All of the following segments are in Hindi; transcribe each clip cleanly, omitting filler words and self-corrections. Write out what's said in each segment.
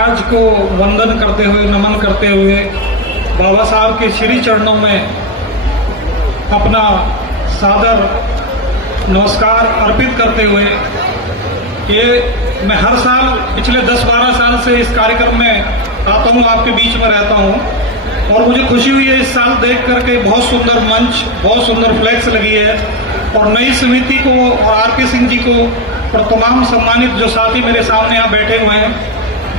आज को वंदन करते हुए, नमन करते हुए बाबा साहब के श्री चरणों में अपना सादर नमस्कार अर्पित करते हुए, ये मैं हर साल पिछले 10-12 साल से इस कार्यक्रम में आता हूँ, आपके बीच में रहता हूँ और मुझे खुशी हुई है इस साल देख करके। बहुत सुंदर मंच, बहुत सुंदर फ्लैक्स लगी है और नई समिति को और आरके सिंह जी को और तमाम सम्मानित जो साथी मेरे सामने यहाँ बैठे हुए हैं,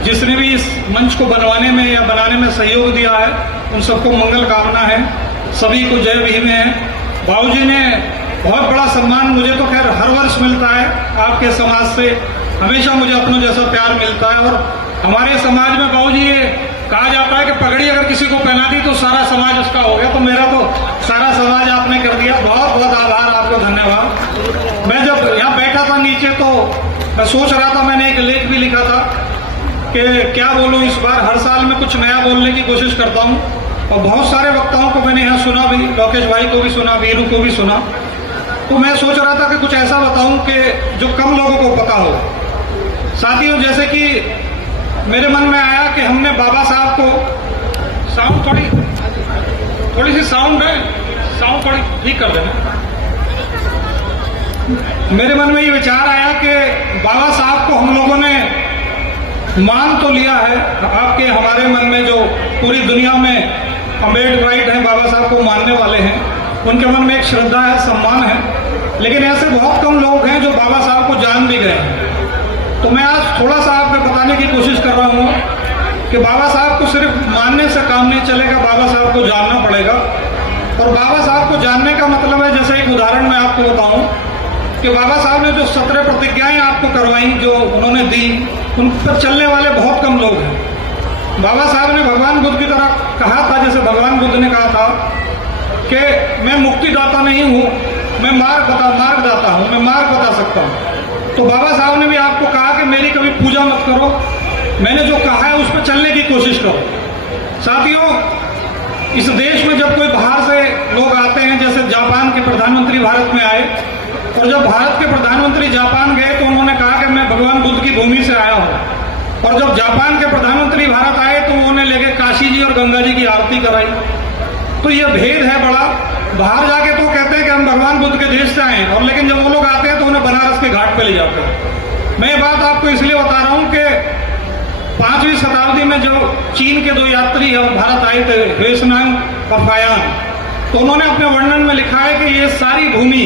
जिसने भी इस मंच को बनवाने में या बनाने में सहयोग दिया है, उन सबको मंगल कामना है। सभी को जय भीम है। बाबूजी ने बहुत बड़ा सम्मान मुझे तो खैर हर वर्ष मिलता है, आपके समाज से हमेशा मुझे अपनों जैसा प्यार मिलता है। और हमारे समाज में बाबूजी ये कहा जाता है कि पगड़ी अगर किसी को पहना दी तो सारा समाज उसका हो गया, तो मेरा तो सारा समाज आपने कर दिया। बहुत बहुत आभार, आपको धन्यवाद। मैं जब यहाँ बैठा था नीचे तो मैं सोच रहा था, मैंने एक लेख भी लिखा था कि क्या बोलूं इस बार। हर साल मैं कुछ नया बोलने की कोशिश करता हूं और बहुत सारे वक्ताओं को मैंने यहाँ सुना भी, लोकेश भाई को भी सुना, वीरू को भी सुना। तो मैं सोच रहा था कि कुछ ऐसा बताऊं कि जो कम लोगों को पता हो। साथियों, जैसे कि मेरे मन में आया कि हमने बाबा साहब को साउंड थोड़ी सी साउंड थोड़ी ठीक कर देना। मेरे मन में ये विचार आया कि बाबा साहब को हम लोगों ने मान तो लिया है, आपके हमारे मन में जो पूरी दुनिया में अम्बेडकराइट हैं, बाबा साहब को मानने वाले हैं, उनके मन में एक श्रद्धा है, सम्मान है, लेकिन ऐसे बहुत कम लोग हैं जो बाबा साहब को जान भी गए हैं। तो मैं आज थोड़ा सा आपको बताने की कोशिश कर रहा हूँ कि बाबा साहब को सिर्फ मानने से काम नहीं चलेगा, बाबा साहब को जानना पड़ेगा। और बाबा साहब को जानने का मतलब है, जैसे एक उदाहरण मैं आपको बताऊं कि बाबा साहब ने जो 17 प्रतिज्ञाएं आपको करवाई, जो उन्होंने दी, उन पर चलने वाले बहुत कम लोग हैं। बाबा साहब ने भगवान बुद्ध की तरह कहा था, जैसे भगवान बुद्ध ने कहा था कि मैं मुक्तिदाता नहीं हूं, मैं मार्गदाता हूं, मैं मार्ग बता सकता हूं। तो बाबा साहब ने भी आपको कहा कि मेरी कभी पूजा मत करो, मैंने जो कहा है उस पर चलने की कोशिश करो। साथियों, इस देश में जब कोई बाहर से लोग आते हैं, जैसे जापान के प्रधानमंत्री भारत में आए, और जब भारत के प्रधानमंत्री जापान गए तो उन्होंने कहा कि मैं भगवान बुद्ध की भूमि से आया हूं। और जब जापान के प्रधानमंत्री भारत आए तो उन्होंने लेके काशी जी और गंगा जी की आरती कराई। तो यह भेद है बड़ा। बाहर जाके तो कहते हैं कि हम भगवान बुद्ध के देश से आए, और लेकिन जब वो लोग आते हैं तो उन्हें बनारस के घाट पे ले जाते हैं। मैं ये बात आपको इसलिए बता रहा हूं कि 5वीं शताब्दी में जो चीन के 2 यात्री भारत आए थे, ह्वेसनांग और फायांग, तो उन्होंने अपने वर्णन में लिखा है कि ये सारी भूमि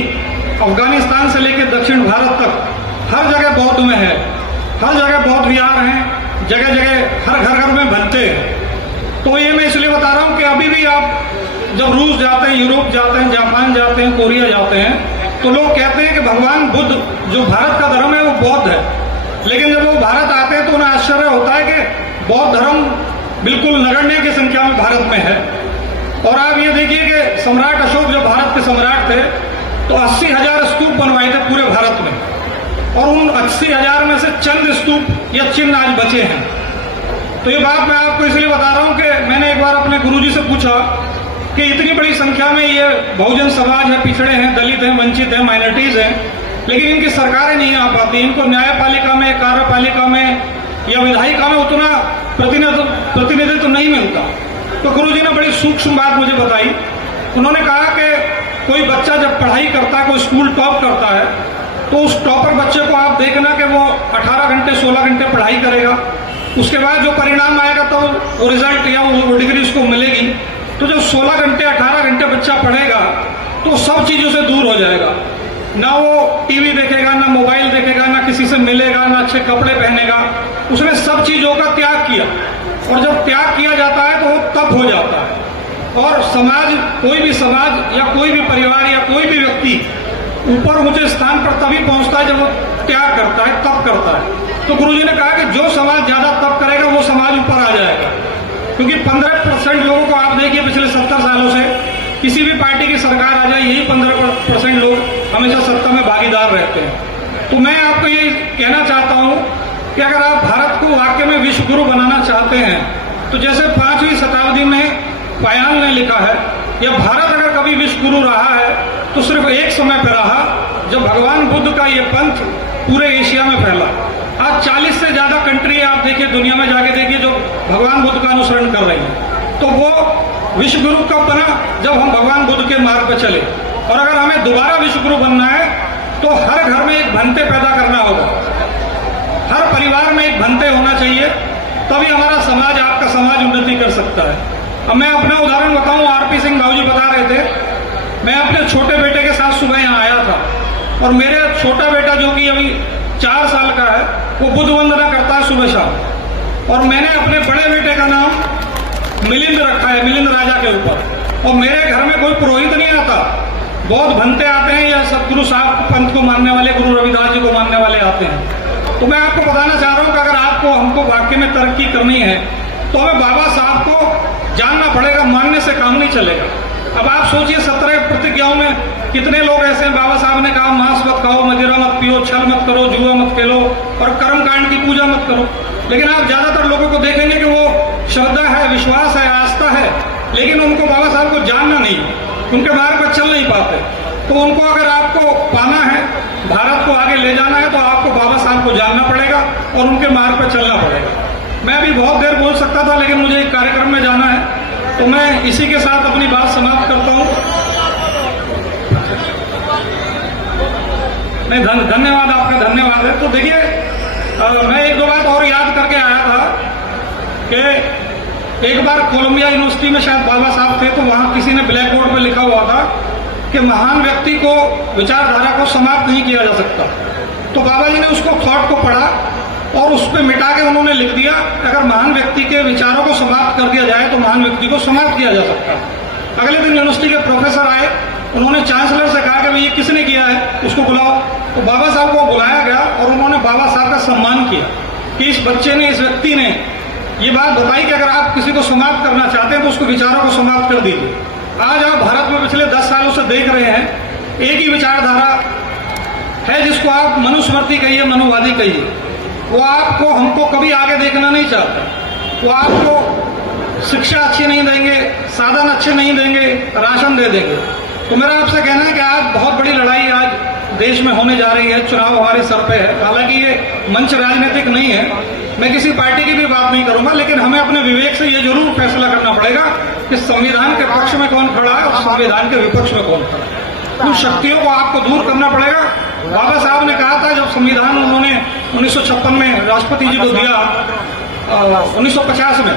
अफगानिस्तान से लेकर दक्षिण भारत तक हर जगह बौद्ध में है, हर जगह बौद्ध विहार हैं, जगह जगह हर घर में बनते हैं। तो ये मैं इसलिए बता रहा हूं कि अभी भी आप जब रूस जाते हैं, यूरोप जाते हैं, जापान जाते हैं, कोरिया जाते हैं, तो लोग कहते हैं कि भगवान बुद्ध जो भारत का धर्म है वो बौद्ध है। लेकिन जब वो भारत आते हैं तो उन्हें आश्चर्य होता है कि बौद्ध धर्म बिल्कुल नगण्य की संख्या में भारत में है। और आप ये देखिए कि सम्राट अशोक जब भारत के सम्राट थे तो 80,000 स्तूप बनवाए थे पूरे भारत में, और उन 80,000 में से चंद स्तूप या चिन्ह आज बचे हैं। तो ये बात मैं आपको इसलिए बता रहा हूं कि मैंने एक बार अपने गुरुजी से पूछा कि इतनी बड़ी संख्या में ये बहुजन समाज है, पिछड़े हैं, दलित हैं, वंचित हैं, माइनॉरिटीज हैं, लेकिन इनकी सरकारें नहीं आ पाती, इनको न्यायपालिका में, कार्यपालिका में या विधायिका में उतना प्रतिनिधित्व नहीं मिलता। तो गुरुजी ने बड़ी सूक्ष्म बात मुझे बताई। उन्होंने कहा कि कोई बच्चा जब पढ़ाई करता है, कोई स्कूल टॉप करता है, तो उस टॉपर बच्चे को आप देखना कि वो 18 घंटे 16 घंटे पढ़ाई करेगा, उसके बाद जो परिणाम आएगा तो वो रिजल्ट या वो डिग्री उसको मिलेगी। तो जब 16 घंटे 18 घंटे बच्चा पढ़ेगा तो सब चीजों से दूर हो जाएगा, ना वो टीवी देखेगा, ना मोबाइल देखेगा, ना किसी से मिलेगा, ना अच्छे कपड़े पहनेगा। उसने सब चीजों का त्याग किया, और जब त्याग किया जाता है तो वो तप हो जाता है। और समाज, कोई भी समाज या कोई भी परिवार या कोई भी व्यक्ति ऊपर ऊंचे स्थान पर तभी पहुंचता है जब वो त्याग करता है, तप करता है। तो गुरुजी ने कहा कि जो समाज ज्यादा तप करेगा वो समाज ऊपर आ जाएगा, क्योंकि 15% लोगों को आप देखिए पिछले 70 सालों से किसी भी पार्टी की सरकार आ जाए, यही 15% लोग हमेशा सत्ता में भागीदार रहते हैं। तो मैं आपको ये कहना चाहता हूं कि अगर आप भारत को वाकई में विश्व गुरु बनाना चाहते हैं, तो जैसे 5वीं शताब्दी में फायांग ने लिखा है, या भारत अगर कभी विश्व गुरु रहा है तो सिर्फ एक समय पर रहा जब भगवान बुद्ध का ये पंथ पूरे एशिया में फैला। आज 40 से ज्यादा कंट्री आप देखिए, दुनिया में जाके देखिए, जो भगवान बुद्ध का अनुसरण कर रही है। तो वो विश्व गुरु कब बना? जब हम भगवान बुद्ध के मार्ग पर चले। और अगर हमें दोबारा विश्व गुरु बनना है तो हर घर में एक भंते पैदा करना होगा, हर परिवार में एक भंते होना चाहिए, तभी हमारा समाज, आपका समाज उन्नति कर सकता है। अब मैं अपना उदाहरण बताऊं, आरपी सिंह भाऊ जी बता रहे थे, मैं अपने छोटे बेटे के साथ सुबह यहाँ आया था और मेरे छोटा बेटा जो कि अभी 4 साल का है, वो बुद्ध वंदना करता है सुबह शाम। और मैंने अपने बड़े बेटे का नाम मिलिंद रखा है, मिलिंद राजा के ऊपर। और मेरे घर में कोई पुरोहित नहीं आता, बहुत भंते आते हैं या सतगुरु साहब पंथ को मानने वाले, गुरु रविदास जी को मानने वाले आते हैं। तो मैं आपको बताना चाह रहा हूं कि अगर आपको हमको वाकई में तरक्की करनी है तो हमें बाबा साहब को जानना पड़ेगा, मानने से काम नहीं चलेगा। अब आप सोचिए 17 प्रतिज्ञाओं में कितने लोग ऐसे हैं, बाबा साहब ने कहा मांस मत खाओ, मदिरा मत पियो, छल मत करो, जुआ मत खेलो और कर्मकांड की पूजा मत करो। लेकिन आप ज्यादातर लोगों को देखेंगे कि वो श्रद्धा है, विश्वास है, आस्था है, लेकिन उनको बाबा साहब को जानना नहीं, उनके मार्ग पर चल नहीं पाते। तो उनको अगर आपको पाना है, भारत को आगे ले जाना है, तो आपको बाबा साहब को जानना पड़ेगा और उनके मार्ग पर चलना पड़ेगा। मैं भी बहुत देर बोल सकता था, लेकिन मुझे एक कार्यक्रम में जाना है, तो मैं इसी के साथ अपनी बात समाप्त करता हूं। नहीं, धन्यवाद, आपका धन्यवाद है। तो देखिए, मैं एक दो बात और याद करके आया था कि एक बार कोलंबिया यूनिवर्सिटी में शायद बाबा साहब थे, तो वहां किसी ने ब्लैक बोर्ड पर लिखा हुआ था कि महान व्यक्ति को, विचारधारा को समाप्त नहीं किया जा सकता। तो बाबा जी ने उसको थॉट को पढ़ा और उस पर मिटा के उन्होंने लिख दिया, अगर महान व्यक्ति के विचारों को समाप्त कर दिया जाए तो महान व्यक्ति को समाप्त किया जा सकता है। अगले दिन यूनिवर्सिटी के प्रोफेसर आए, उन्होंने चांसलर से कहा कि भाई ये किसने किया है, उसको बुलाओ। तो बाबा साहब को बुलाया गया और उन्होंने बाबा साहब का सम्मान किया कि इस बच्चे ने, इस व्यक्ति ने ये बात बताई कि अगर आप किसी को समाप्त करना चाहते हैं तो उसको विचारों को समाप्त कर दीजिए। आज आप भारत में पिछले 10 सालों से देख रहे हैं, एक ही विचारधारा है जिसको आप मनुस्मृति कहिए, मनुवादी कहिए। वो आपको, हमको कभी आगे देखना नहीं चाहता। वो आपको शिक्षा अच्छी नहीं देंगे, साधन अच्छे नहीं देंगे, राशन दे देंगे। तो मेरा आपसे कहना है कि आज बहुत बड़ी लड़ाई आज देश में होने जा रही है, चुनाव हमारे सर पे है। हालांकि ये मंच राजनीतिक नहीं है, मैं किसी पार्टी की भी बात नहीं करूंगा, लेकिन हमें अपने विवेक से ये जरूर फैसला करना पड़ेगा कि संविधान के पक्ष में कौन खड़ा है और संविधान के विपक्ष में कौन खड़ा है। उन शक्तियों को आपको दूर करना पड़ेगा। बाबा साहब ने कहा था, जब संविधान उन्होंने 1956 में राष्ट्रपति जी को दिया, 1950 में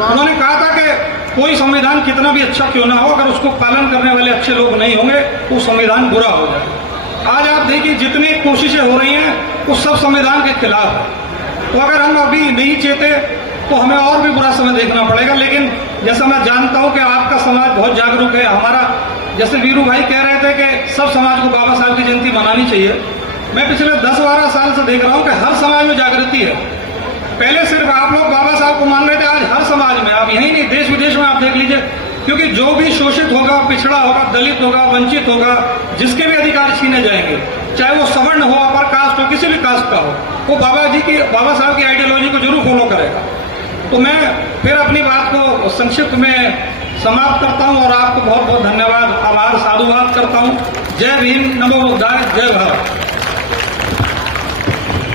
उन्होंने कहा था कि कोई संविधान कितना भी अच्छा क्यों ना हो, अगर उसको पालन करने वाले अच्छे लोग नहीं होंगे तो संविधान बुरा हो जाए। आज आप देखिए जितनी कोशिशें हो रही हैं वो सब संविधान के खिलाफ है। तो अगर हम अभी नहीं चेते तो हमें और भी बुरा समय देखना पड़ेगा। लेकिन जैसा मैं जानता हूं कि आपका समाज बहुत जागरूक है, हमारा, जैसे वीरू भाई कह रहे थे कि सब समाज को बाबा साहब की जयंती मनानी चाहिए। मैं पिछले 10-12 साल से देख रहा हूं कि हर समाज में जागृति है। पहले सिर्फ आप लोग बाबा साहब को मान रहे थे, आज हर समाज में, आप यही नहीं, देश विदेश में आप देख लीजिए, क्योंकि जो भी शोषित होगा, पिछड़ा होगा, दलित होगा, वंचित होगा, जिसके भी अधिकार छीने जाएंगे, चाहे वो सवर्ण हो, अपर कास्ट हो, किसी भी कास्ट का हो, वो बाबा साहब की आइडियोलॉजी को जरूर फॉलो करेगा। तो मैं फिर अपनी बात को संक्षिप्त में समाप्त करता हूं और आपको बहुत बहुत धन्यवाद, आभार, साधुवाद करता हूं। जय भीम, नमो बुद्धाय, जय भारत।